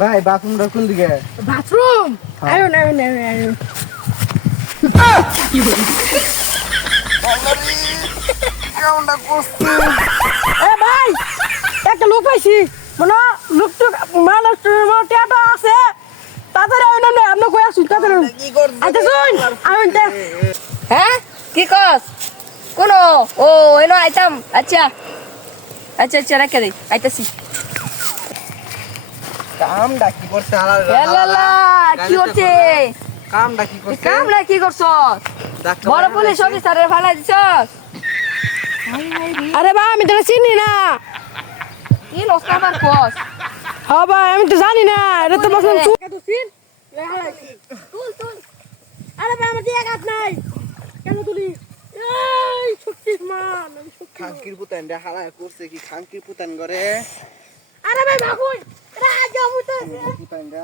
ভাই বাথরুমটা কোন দিকে? বাথরুম হ্যাঁ। আয়ো না কি বলি? কেমনটা করছিস? এ ভাই একটা লোক পাইছি মনে লোকটা মানুষ টিয়াটা আছে তাদের আয়ো না আমরা কই আসুন তাদের কি করছিস? আচ্ছা শুন আমি হ্যাঁ কি কস কোন ও এনো আইতাম আচ্ছা আচ্ছা আচ্ছা রেখে দে আইতাছি কামটা কি করছে? লালা কি হচ্ছে কামটা কি করছে? কাম না কি করছ ডাক্তার বড় বানাইছে? পুলিশ অফিসারে ফালাই দিছস আরে ভাই আমি তো চিনি না কি লস্তা বার কস হ্যাঁ ভাই আমি তো জানি না এটা তো বসুন তুল তুল আরে ভাই আমার দিয়ে কাজ নাই কেন তুলি এই শক্তিমান খাঙ্কির পুতান রে হালায় করছে কি খাঙ্কির পুতান করে? আরে ভাই ভাগুই রাজা মুতে পুতান রে